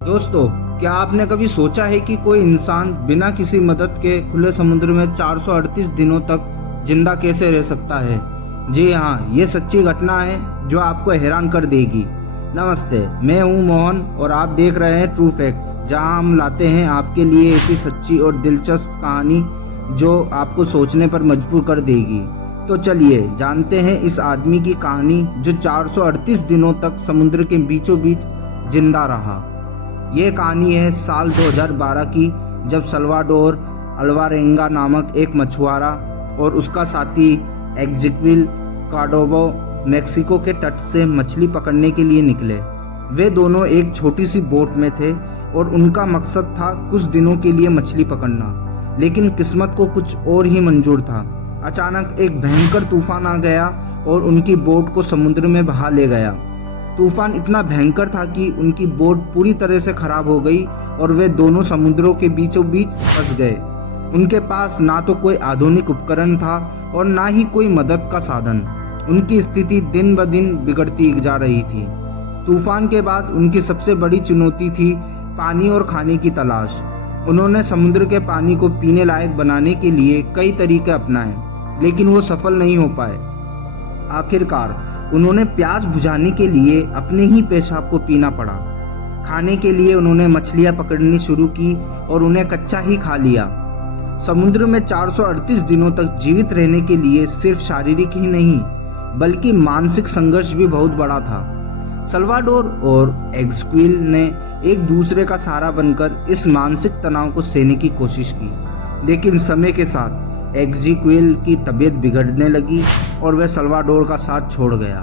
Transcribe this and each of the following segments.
दोस्तों, क्या आपने कभी सोचा है कि कोई इंसान बिना किसी मदद के खुले समुद्र में 438 दिनों तक जिंदा कैसे रह सकता है? जी हाँ, ये सच्ची घटना है जो आपको हैरान कर देगी। नमस्ते, मैं हूँ मोहन और आप देख रहे हैं ट्रू फैक्ट्स, जहाँ हम लाते हैं आपके लिए ऐसी सच्ची और दिलचस्प कहानी जो आपको सोचने पर मजबूर कर देगी। तो चलिए जानते हैं इस आदमी की कहानी जो 438 दिनों तक समुद्र के बीचों बीच जिंदा रहा। ये कहानी है साल 2012 की, जब सल्वाडोर अल्वारेंगा नामक एक मछुआरा और उसका साथी एग्जिक्विल कार्डोबो मेक्सिको के तट से मछली पकड़ने के लिए निकले। वे दोनों एक छोटी सी बोट में थे और उनका मकसद था कुछ दिनों के लिए मछली पकड़ना, लेकिन किस्मत को कुछ और ही मंजूर था। अचानक एक भयंकर तूफान आ गया और उनकी बोट को समुद्र में बहा ले गया। तूफान इतना भयंकर था कि उनकी बोट पूरी तरह से खराब हो गई और वे दोनों समुद्रों के बीचों बीच फंस गए। उनके पास ना तो कोई आधुनिक उपकरण था और ना ही कोई मदद का साधन। उनकी स्थिति दिन ब दिन बिगड़ती जा रही थी। तूफान के बाद उनकी सबसे बड़ी चुनौती थी पानी और खाने की तलाश। उन्होंने समुद्र के पानी को पीने लायक बनाने के लिए कई तरीके अपनाए, लेकिन वो सफल नहीं हो पाए। आखिरकार उन्होंने प्यास बुझाने के लिए अपने ही पेशाब को पीना पड़ा। खाने के लिए उन्होंने मछलियां पकड़नी शुरू की और उन्हें कच्चा ही खा लिया। समुद्र में 438 दिनों तक जीवित रहने के लिए सिर्फ शारीरिक ही नहीं बल्कि मानसिक संघर्ष भी बहुत बड़ा था। सल्वाडोर और एग्जिक्विल ने एक दूसरे का सहारा बनकर इस मानसिक तनाव को सहने की कोशिश की, लेकिन समय के साथ एग्जिक्विल की तबीयत बिगड़ने लगी और वह सल्वाडोर का साथ छोड़ गया।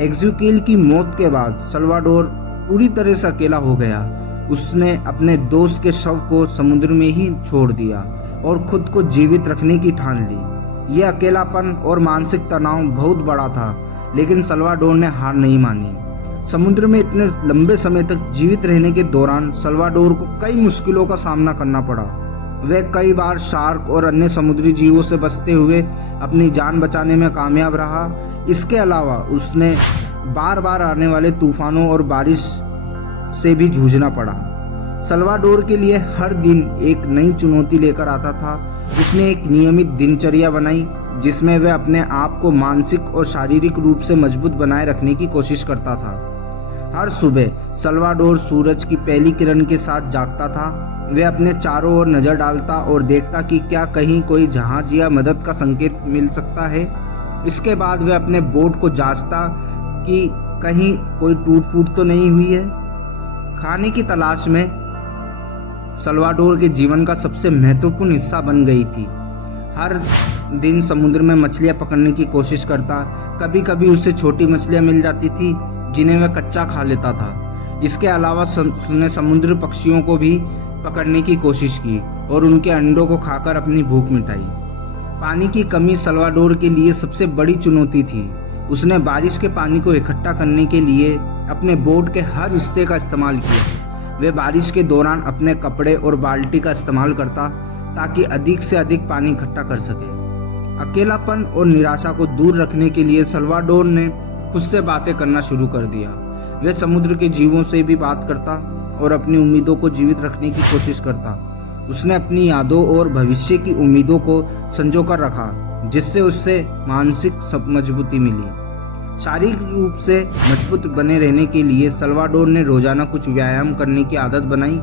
एग्जिक्विल की मौत के बाद सल्वाडोर पूरी तरह से अकेला हो गया। उसने अपने दोस्त के शव को समुद्र में ही छोड़ दिया और खुद को जीवित रखने की ठान ली। यह अकेलापन और मानसिक तनाव बहुत बड़ा था, लेकिन सल्वाडोर ने हार नहीं मानी। समुद्र में इतने लंबे समय तक जीवित रहने के दौरान सल्वाडोर को कई मुश्किलों का सामना करना पड़ा। वह कई बार शार्क और अन्य समुद्री जीवों से बचते हुए अपनी जान बचाने में कामयाब रहा। इसके अलावा उसने बार बार आने वाले तूफानों और बारिश से भी जूझना पड़ा। सल्वाडोर के लिए हर दिन एक नई चुनौती लेकर आता था। उसने एक नियमित दिनचर्या बनाई जिसमें वह अपने आप को मानसिक और शारीरिक रूप से मजबूत बनाए रखने की कोशिश करता था। हर सुबह सल्वाडोर सूरज की पहली किरण के साथ जागता था। वह अपने चारों ओर नजर डालता और देखता कि क्या कहीं कोई जहाज या मदद का संकेत मिल सकता है। इसके बाद वह अपने बोट को जांचता कि कहीं कोई टूट फूट तो नहीं हुई है। खाने की तलाश में सल्वाडोर के जीवन का सबसे महत्वपूर्ण हिस्सा बन गई थी। हर दिन समुद्र में मछलियां पकड़ने की कोशिश करता। कभी कभी उससे छोटी मछलियां मिल जाती थी जिन्हें वह कच्चा खा लेता था। इसके अलावा उसने समुद्र पक्षियों को भी पकड़ने की कोशिश की और उनके अंडों को खाकर अपनी भूख मिटाई। पानी की कमी सल्वाडोर के लिए सबसे बड़ी चुनौती थी। उसने बारिश के पानी को इकट्ठा करने के लिए अपने बोट के हर हिस्से का इस्तेमाल किया। वह बारिश के दौरान अपने कपड़े और बाल्टी का इस्तेमाल करता ताकि अधिक से अधिक पानी इकट्ठा कर सके। अकेलापन और निराशा को दूर रखने के लिए सल्वाडोर ने खुद से बातें करना शुरू कर दिया। वह समुद्र के जीवों से भी बात करता और अपनी उम्मीदों को जीवित रखने की कोशिश करता। उसने अपनी यादों और भविष्य की उम्मीदों को संजो कर रखा, जिससे उससे मानसिक मजबूती मिली। शारीरिक रूप से मजबूत बने रहने के लिए सल्वाडोर ने रोजाना कुछ व्यायाम करने की आदत बनाई।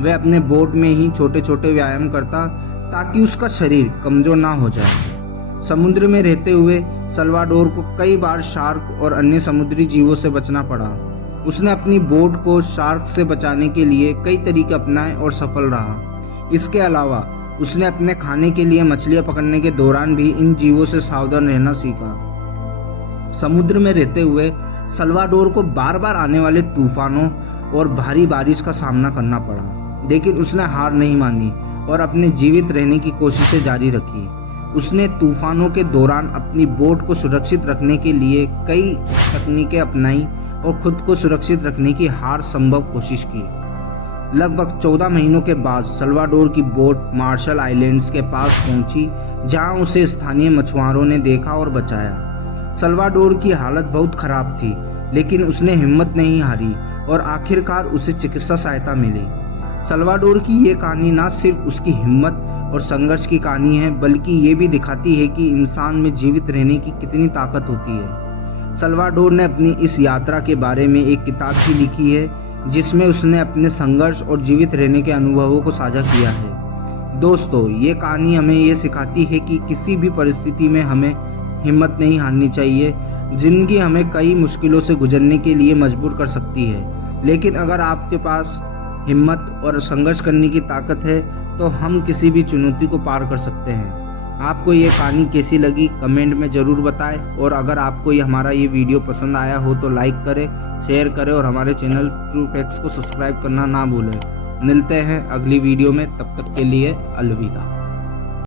वह अपने बोट में ही छोटे छोटे व्यायाम करता ताकि उसका शरीर कमजोर ना हो जाए। समुद्र में रहते हुए सल्वाडोर को कई बार शार्क और अन्य समुद्री जीवों से बचना पड़ा। उसने अपनी बोट को शार्क से बचाने के लिए कई तरीके अपनाए और सफल रहा। इसके अलावा उसने अपने खाने के लिए मछलियां पकड़ने के दौरान भी इन जीवों से सावधान रहना सीखा। समुद्र में रहते हुए सल्वाडोर को बार बार आने वाले तूफानों और भारी बारिश का सामना करना पड़ा, लेकिन उसने हार नहीं मानी और अपने जीवित रहने की कोशिशें जारी रखी। उसने तूफानों के दौरान अपनी बोट को सुरक्षित रखने के लिए कई तकनीकें अपनाई और खुद को सुरक्षित रखने की हर संभव कोशिश की। लगभग 14 महीनों के बाद सल्वाडोर की बोट मार्शल आइलैंड्स के पास पहुंची, जहां उसे स्थानीय मछुआरों ने देखा और बचाया। सल्वाडोर की हालत बहुत खराब थी। लेकिन उसने हिम्मत नहीं हारी और आखिरकार उसे चिकित्सा सहायता मिली। सल्वाडोर की ये कहानी ना सिर्फ उसकी हिम्मत और संघर्ष की कहानी है, बल्कि ये भी दिखाती है कि इंसान में जीवित रहने की कितनी ताकत होती है। सल्वाडोर ने अपनी इस यात्रा के बारे में एक किताब भी लिखी है, जिसमें उसने अपने संघर्ष और जीवित रहने के अनुभवों को साझा किया है। दोस्तों, ये कहानी हमें ये सिखाती है कि किसी भी परिस्थिति में हमें हिम्मत नहीं हारनी चाहिए। जिंदगी हमें कई मुश्किलों से गुजरने के लिए मजबूर कर सकती है, लेकिन अगर आपके पास हिम्मत और संघर्ष करने की ताकत है तो हम किसी भी चुनौती को पार कर सकते हैं। आपको ये कहानी कैसी लगी कमेंट में ज़रूर बताएं, और अगर आपको हमारा ये वीडियो पसंद आया हो तो लाइक करें, शेयर करें और हमारे चैनल ट्रू फैक्ट्स को सब्सक्राइब करना ना भूलें। मिलते हैं अगली वीडियो में, तब तक के लिए अलविदा।